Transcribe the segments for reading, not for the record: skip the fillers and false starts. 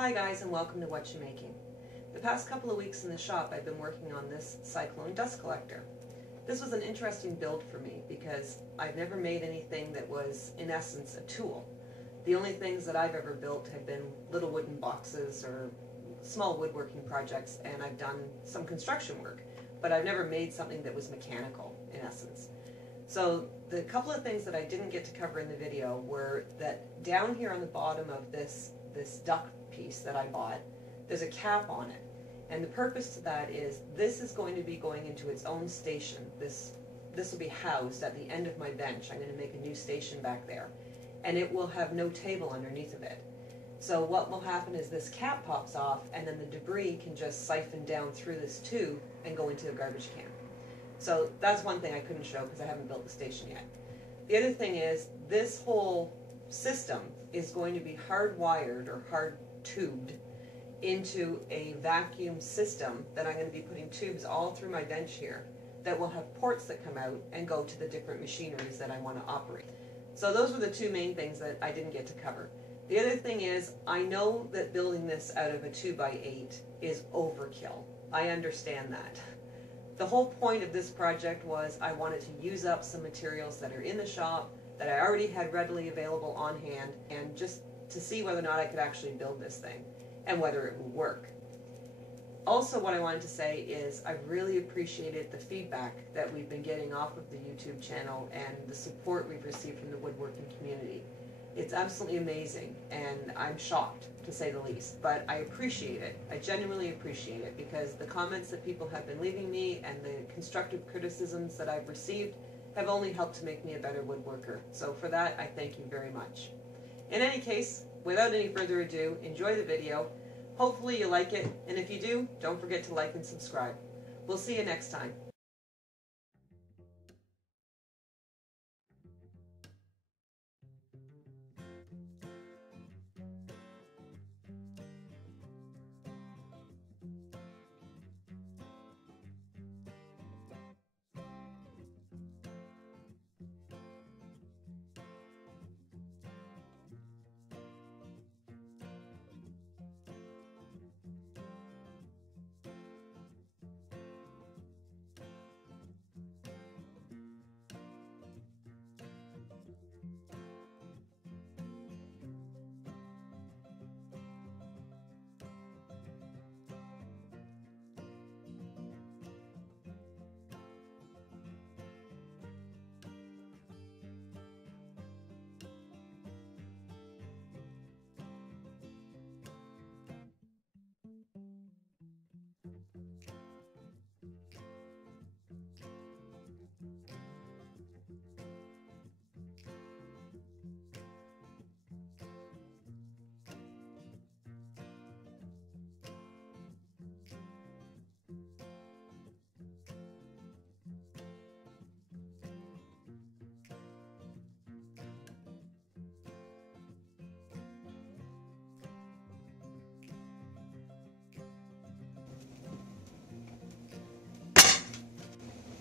Hi guys, and welcome to Whatcha Making. The past couple of weeks in the shop I've been working on this Cyclone dust collector. This was an interesting build for me because I've never made anything that was in essence a tool. The only things that I've ever built have been little wooden boxes or small woodworking projects, and I've done some construction work, but I've never made something that was mechanical in essence. So the couple of things that I didn't get to cover in the video were that down here on the bottom of this duck piece that I bought, there's a cap on it. And the purpose to that is this is going to be going into its own station. This will be housed at the end of my bench. I'm going to make a new station back there. And it will have no table underneath of it. So what will happen is this cap pops off and then the debris can just siphon down through this tube and go into a garbage can. So that's one thing I couldn't show because I haven't built the station yet. The other thing is this whole system is going to be hardwired or hard tubed into a vacuum system that I'm going to be putting tubes all through my bench here that will have ports that come out and go to the different machineries that I want to operate. So those were the two main things that I didn't get to cover. The other thing is I know that building this out of a 2x8 is overkill. I understand that. The whole point of this project was I wanted to use up some materials that are in the shop that I already had readily available on hand, and just to see whether or not I could actually build this thing and whether it would work. Also, what I wanted to say is I really appreciated the feedback that we've been getting off of the YouTube channel and the support we've received from the woodworking community. It's absolutely amazing, and I'm shocked to say the least, but I appreciate it. I genuinely appreciate it because the comments that people have been leaving me and the constructive criticisms that I've received have only helped to make me a better woodworker. So for that, I thank you very much. In any case, without any further ado, enjoy the video. Hopefully you like it, and if you do, don't forget to like and subscribe. We'll see you next time.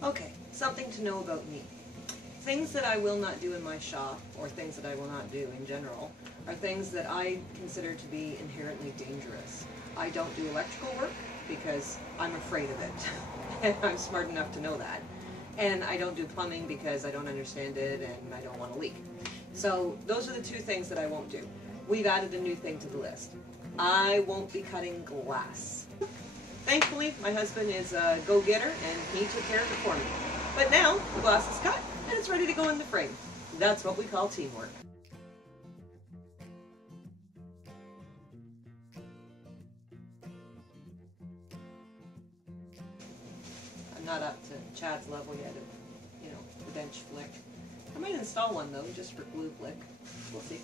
Okay, something to know about me. Things that I will not do in my shop, or things that I will not do in general, are things that I consider to be inherently dangerous. I don't do electrical work because I'm afraid of it, and I'm smart enough to know that. And I don't do plumbing because I don't understand it and I don't want to leak. So those are the two things that I won't do. We've added a new thing to the list. I won't be cutting glass. Thankfully, my husband is a go-getter, and he took care of it for me. But now, the glass is cut, and it's ready to go in the frame. That's what we call teamwork. I'm not up to Chad's level yet of, the bench flick. I might install one, though, just for glue flick. We'll see.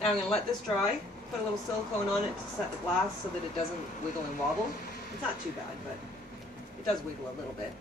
Now I'm going to let this dry, put a little silicone on it to set the glass so that it doesn't wiggle and wobble. It's not too bad, but it does wiggle a little bit.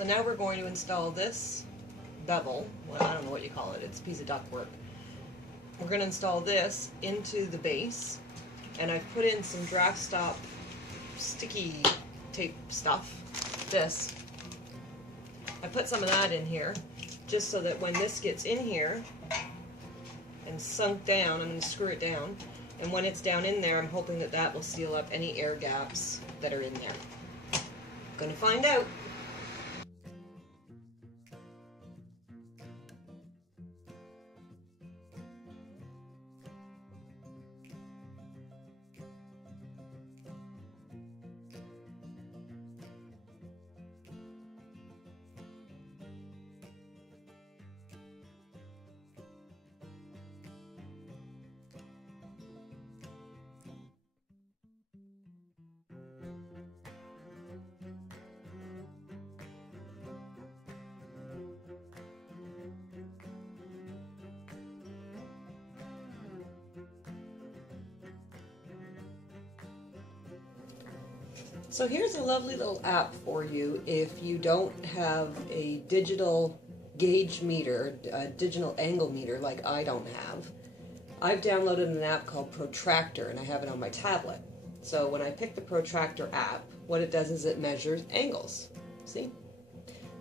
So now we're going to install this bevel. Well, I don't know what you call it. It's a piece of ductwork. We're going to install this into the base, and I've put in some draft stop sticky tape stuff. This. I put some of that in here just so that when this gets in here and sunk down, I'm going to screw it down, and when it's down in there, I'm hoping that that will seal up any air gaps that are in there. Gonna find out. So here's a lovely little app for you if you don't have a digital gauge meter, a digital angle meter like I don't have. I've downloaded an app called Protractor, and I have it on my tablet. So when I pick the Protractor app, what it does is it measures angles. See?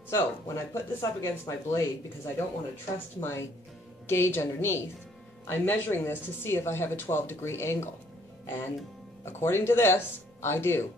So when I put this up against my blade, because I don't want to trust my gauge underneath, I'm measuring this to see if I have a 12-degree angle. And according to this, I do.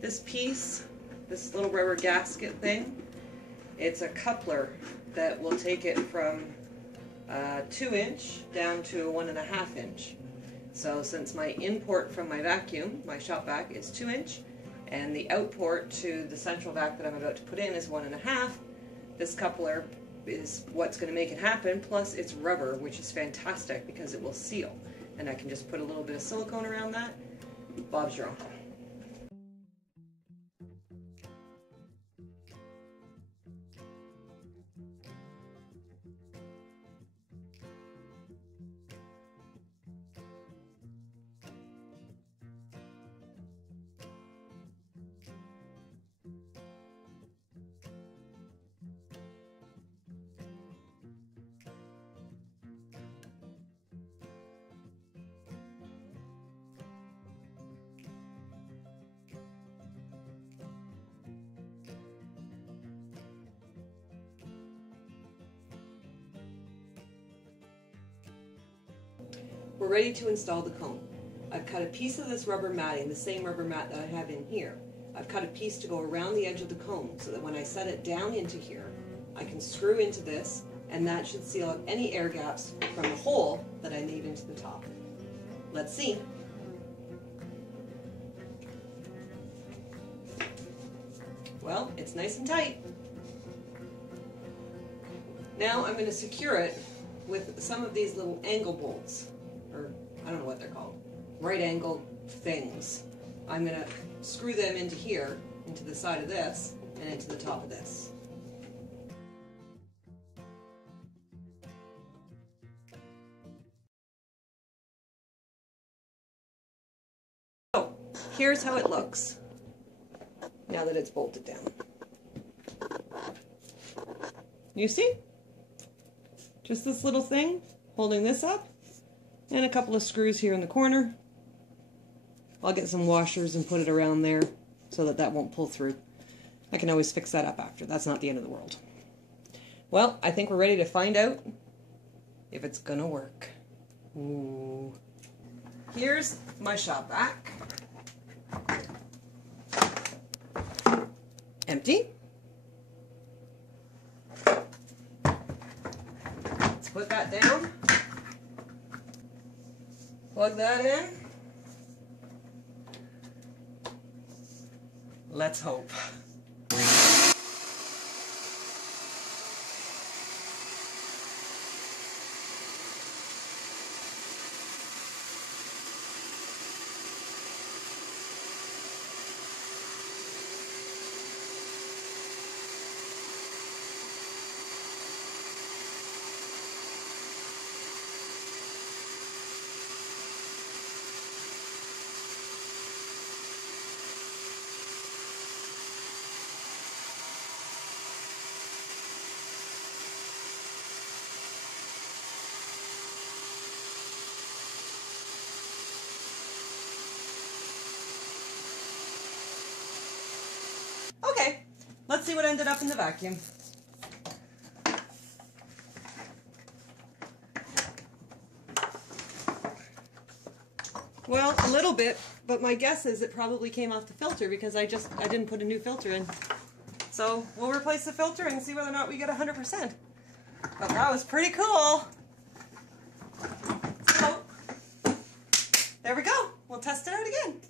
This piece, this little rubber gasket thing, it's a coupler that will take it from 2-inch down to a 1.5 inch. So since my import from my vacuum, my shop vac, is 2-inch, and the output to the central vac that I'm about to put in is 1.5, this coupler is what's going to make it happen, plus it's rubber, which is fantastic because it will seal. And I can just put a little bit of silicone around that. Bob's your uncle. We're ready to install the cone. I've cut a piece of this rubber matting, the same rubber mat that I have in here. I've cut a piece to go around the edge of the cone so that when I set it down into here, I can screw into this, and that should seal up any air gaps from the hole that I leave into the top. Let's see. Well, it's nice and tight. Now I'm going to secure it with some of these little angle bolts, or I don't know what they're called, right angle things. I'm going to screw them into here, into the side of this, and into the top of this. So, here's how it looks now that it's bolted down. You see? Just this little thing holding this up, and a couple of screws here in the corner, I'll get some washers and put it around there so that that won't pull through. I can always fix that up after. That's not the end of the world. Well, I think we're ready to find out if it's gonna work. Ooh. Here's my shop vac. Empty. Let's put that down. Plug that in. Let's hope. Okay, let's see what ended up in the vacuum. Well, a little bit, but my guess is it probably came off the filter because I didn't put a new filter in. So we'll replace the filter and see whether or not we get 100%. But that was pretty cool. So, there we go. We'll test it out again.